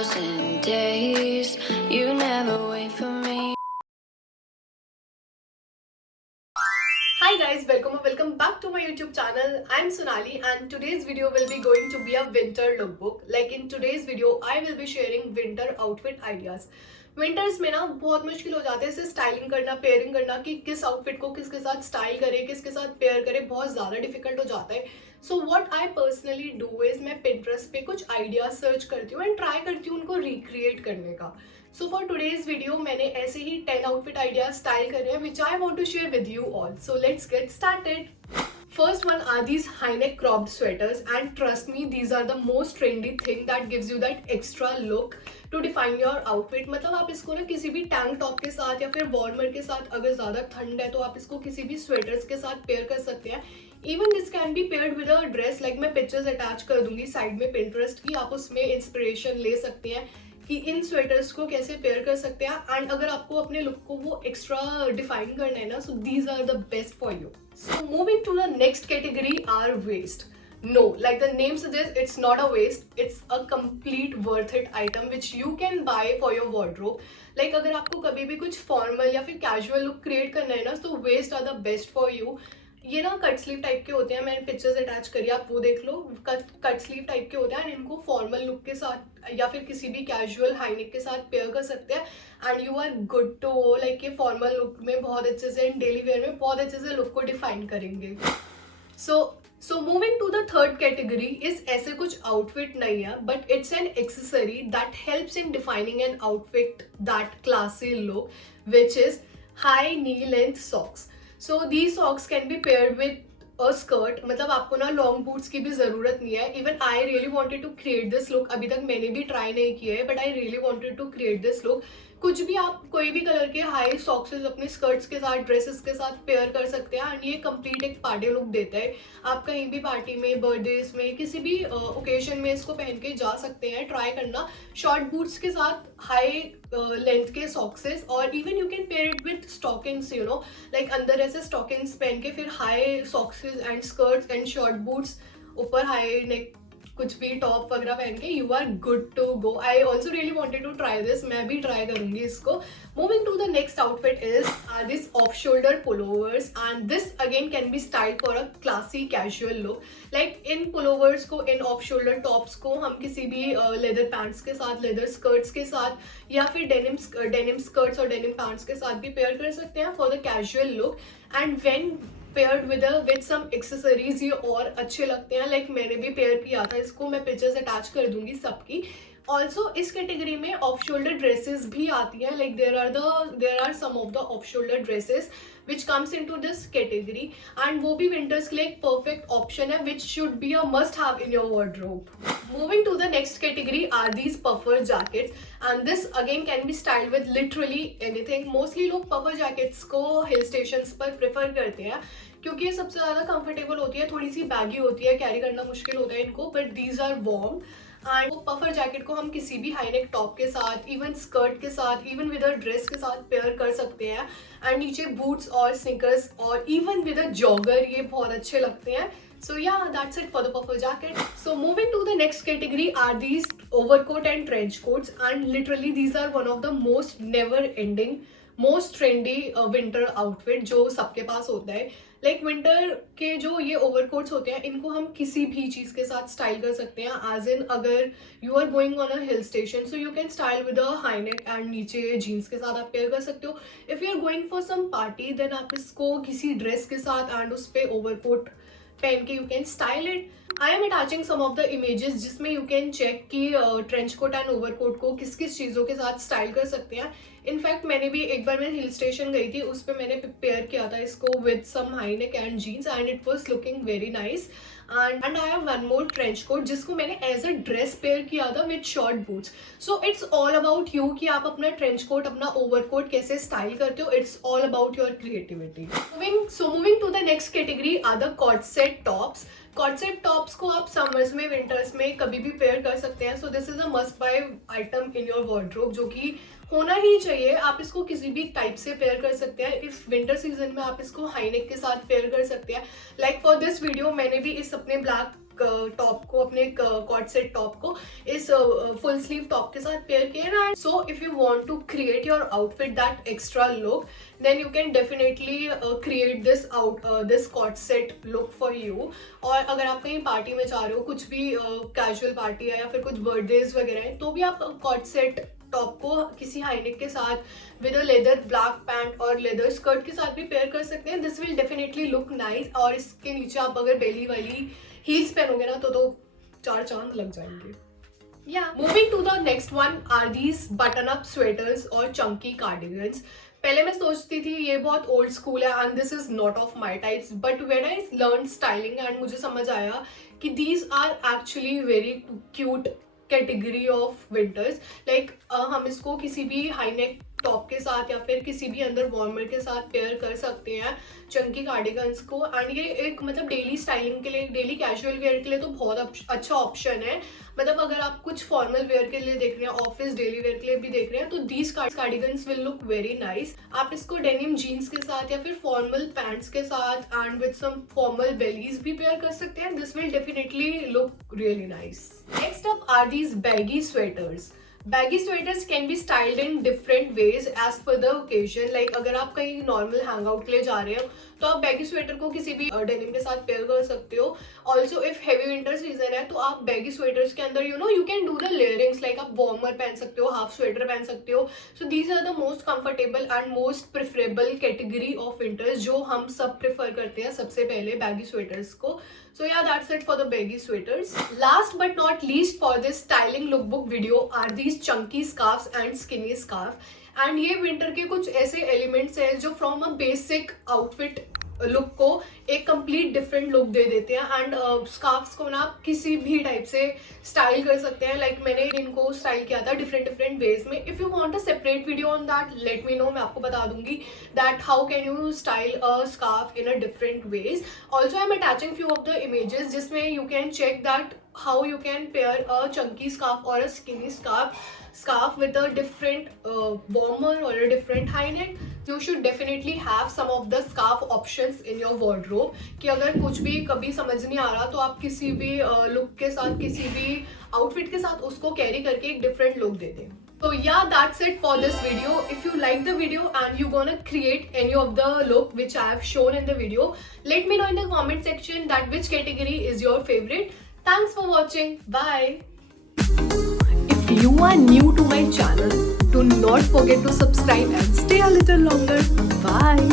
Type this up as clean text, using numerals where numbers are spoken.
1,000 days. You never wait for me. Hi guys, welcome back to my YouTube channel. I'm Sonali and today's video will be going to be a winter lookbook. Like in today's video, I will be sharing winter outfit ideas. Winters में ना बहुत मुश्किल हो जाते हैं इसे styling करना, pairing करना कि किस आउटफिट को किसके साथ स्टाइल करे, किसके साथ पेयर करे, बहुत ज़्यादा डिफिकल्ट हो जाता है. So what I personally do is मैं पिंटरेस्ट पे कुछ आइडियाज सर्च करती हूँ एंड ट्राई करती हूँ उनको रिक्रिएट करने का. सो फॉर टुडेज वीडियो मैंने ऐसे ही 10 आउटफिट आइडियाज स्टाइल करे हैं which I want to share with you all. So let's get started. First one are these high neck cropped sweaters, and trust me, these are the most trendy thing that gives you that extra look to define your outfit. मतलब आप इसको ना किसी भी tank top के साथ या फिर वार्मर के साथ, अगर ज़्यादा ठंड है तो आप इसको किसी भी स्वेटर्स के साथ पेयर कर सकते हैं. Even this can be paired with a dress. Like मैं पिक्चर्स अटैच कर दूंगी साइड में पिंटरेस्ट की, आप उसमें इंस्पिरेशन ले सकते हैं कि इन स्वेटर्स को कैसे पेयर कर सकते हैं. एंड अगर आपको अपने लुक को वो एक्स्ट्रा डिफाइन करना है ना, so these are the best for you. So moving to the next category are waist. No, like the name suggests, it's not a waist. It's a complete worth it item which you can buy for your wardrobe. Like अगर आपको कभी भी कुछ formal या फिर casual look create करना है ना, तो vest are the best for you. ये ना कट स्लीव टाइप के होते हैं, मैंने पिक्चर्स अटैच करी, आप वो देख लो. कट स्लीव टाइप के होते हैं एंड इनको फॉर्मल लुक के साथ या फिर किसी भी कैजुअल हाई नेक के साथ पेयर कर सकते हैं and you are good to go. Like ये फॉर्मल लुक में बहुत अच्छे से, डेली वेयर में बहुत अच्छे से लुक को डिफाइन करेंगे. So moving to the third category is ऐसे कुछ आउटफिट नहीं है, but it's an accessory that helps in defining an outfit that classy look, which is high knee length socks. सो these socks can be paired with a skirt. मतलब आपको ना long boots की भी ज़रूरत नहीं है. Even I really wanted to create this look. अभी तक मैंने भी ट्राई नहीं किया है, but I really wanted to create this look. कुछ भी आप कोई भी कलर के हाई सॉक्सेस अपने स्कर्ट्स के साथ, ड्रेसेस के साथ पेयर कर सकते हैं एंड ये कंप्लीट एक पार्टी लुक देता है. आप कहीं भी पार्टी में, बर्थडेज में, किसी भी ओकेजन में इसको पहन के जा सकते हैं. ट्राई करना. शॉर्ट बूट्स के साथ हाई लेंथ के सॉक्सेस, और even you can pair it with stockings, you know, like अंदर ऐसे स्टॉकिंग्स पहन के फिर high socks and skirts and short boots, ऊपर हाई नेक कुछ भी टॉप वगैरह पहन के you are good to go. I also really wanted to try this. मैं भी ट्राई करूंगी इसको. Moving to the next outfit is this off shoulder pullovers, and this again can be style for a classy casual look. Like in pullovers को, इन off shoulder tops को हम किसी भी leather pants के साथ, लेदर स्कर्ट्स के साथ या फिर डेनिम स्कर्ट्स और डेनिम पैंट्स के साथ भी पेयर कर सकते हैं for the casual look. And when paired with some accessories ये और अच्छे लगते हैं. लाइक मैंने भी पेयर किया था इसको, मैं पिक्चर्स अटैच कर दूंगी सबकी. ऑल्सो इस कैटेगरी में ऑफ शोल्डर ड्रेसेस भी आती हैं. Like there are some of the off shoulder dresses which comes into this category, and वो भी विंटर्स के लिए एक परफेक्ट ऑप्शन है which should be a must have in your wardrobe. Moving to the next category are these puffer jackets, and this again can be styled with literally anything. Mostly लोग puffer jackets को hill stations पर prefer करते हैं क्योंकि ये सबसे ज़्यादा comfortable होती है. थोड़ी सी बैगी होती है, कैरी करना मुश्किल होता है इनको, but these are warm. And puffer jacket को हम किसी भी हाई नेक टॉप के साथ, इवन स्कर्ट के साथ, इवन विद अ ड्रेस के साथ पेयर कर सकते हैं. एंड नीचे बूट्स और स्नीकर्स और इवन विद अ जॉगर ये बहुत अच्छे लगते हैं. So yeah, that's it for the puffer jacket. So moving to the next category are these overcoat and trench coats, and literally these are one of the most never ending, most trendy winter outfit जो सबके पास होता है. Like winter के जो ये overcoats होते हैं इनको हम किसी भी चीज़ के साथ स्टाइल कर सकते हैं. एज इन अगर you are going on a hill station, so you can style with a high neck and नीचे जीन्स के साथ आप पेयर कर सकते हो. If you are going for some party, then आप इसको किसी ड्रेस के साथ एंड उस पर ओवरकोट पहन के you can style it. I am attaching some of the images जिसमें यू कैन चेक कि ट्रेंच कोट एंड ओवरकोट को किस किस चीज़ों के साथ स्टाइल कर सकते हैं. इनफैक्ट मैंने भी एक बार मैं हिल स्टेशन गई थी, उस पर मैंने पेयर किया था इसको with some high neck and jeans and it was looking very nice. And I have one more trench coat जिसको मैंने एज अ ड्रेस पेयर किया था with short boots. So it's all about you कि आप अपना trench coat, अपना overcoat कैसे style करते हो. It's all about your creativity. Moving to the next category are the cord set tops. Cord set tops को आप समर्स में, विंटर्स में कभी भी पेयर कर सकते हैं. So this is a must by item in your wardrobe जो कि होना ही चाहिए. आप इसको किसी भी टाइप से पेयर कर सकते हैं. इस विंटर सीजन में आप इसको हाई नेक के साथ पेयर कर सकते हैं. लाइक फॉर दिस वीडियो मैंने भी इस अपने ब्लैक टॉप को, अपने कॉर्ड सेट टॉप को इस फुल स्लीव टॉप के साथ पेयर किया and so if you want to create your outfit that extra look then you can definitely create this cord set look for you. और अगर आप कहीं पार्टी में जा रहे हो, कुछ भी कैजुअल पार्टी है या फिर कुछ बर्थडेज वगैरह है, तो भी आप कॉर्ड सेट टॉप को किसी हाईनेक के साथ with a leather black pant और लेदर स्कर्ट के साथ भी पेयर कर सकते हैं। This will definitely look nice. और इसके नीचे आप अगर बेली वाली हील्स पहनोगे ना तो 4 चांद लग जाएंगे। Moving to the next one are these button up sweaters और चंकी कार्डिगन्स। पहले मैं सोचती थी ये बहुत ओल्ड स्कूल है and this is not of my types, but when I learn styling and मुझे समझ आया कि these are actually very cute category of winters. Like हम इसको किसी भी हाई नेक टॉप के साथ या फिर किसी भी अंदर वार्मर के साथ पेयर कर सकते हैं चंकी कार्डिगन्स को। एंड ये एक मतलब डेली स्टाइलिंग के लिए, डेली कैजुअल वेयर के लिए तो बहुत अच्छा ऑप्शन है। मतलब अगर आप कुछ फॉर्मल वेयर के लिए देख रहे हैं, ऑफिस डेली वेयर के लिए भी देख रहे हैं, तो these cardigans will look very nice. आप इसको डेनिम जीन्स के साथ या फिर फॉर्मल पैंट्स के साथ and with some formal bellies भी पेयर कर सकते हैं। This will definitely look really nice. Next up are these baggy sweaters. Baggy sweaters can be styled in different ways as per the occasion. Like अगर आप कहीं normal hang out के लिए जा रहे हो तो आप बैगी स्वेटर को किसी भी डेनिम के साथ पेयर कर सकते हो। Also if heavy winter season है तो आप बैगी स्वेटर्स के अंदर you can do the layerings. Like आप वार्मर पहन सकते हो, हाफ स्वेटर पहन सकते हो। So these are the most comfortable and most preferable category of winters जो हम सब प्रेफर करते हैं सबसे पहले बैगी स्वेटर्स को। So yeah, that's it for the baggy sweaters. Last but not least for this styling lookbook video are these chunky scarves and skinny scarf. And ये winter के कुछ ऐसे elements हैं जो from a basic outfit look को एक complete different look दे देते हैं। एंड स्कार्फ्स को ना आप किसी भी टाइप से स्टाइल कर सकते हैं। लाइक मैंने इनको स्टाइल किया था डिफरेंट वेज में। If you want a separate video on that let me know, मैं आपको बता दूंगी that how can you style a scarf in a different ways. Also I am attaching few of the images जिसमें you can check that how you can pair a chunky scarf or a skinny scarf with a different warmer or a different high neck. You should definitely have some of the scarf options in your wardrobe कि अगर कुछ भी कभी समझ नहीं आ रहा तो आप किसी भी लुक के साथ, किसी भी आउटफिट के साथ उसको कैरी करके एक डिफरेंट लुक दे दें। So yeah, that's it for this video. If you like the video and you're gonna create any of the look which I have shown in the video, let me know in the comment section that which category is your favorite. Thanks for watching. Bye. If you are new to my channel, do not forget to subscribe and stay a little longer. Bye.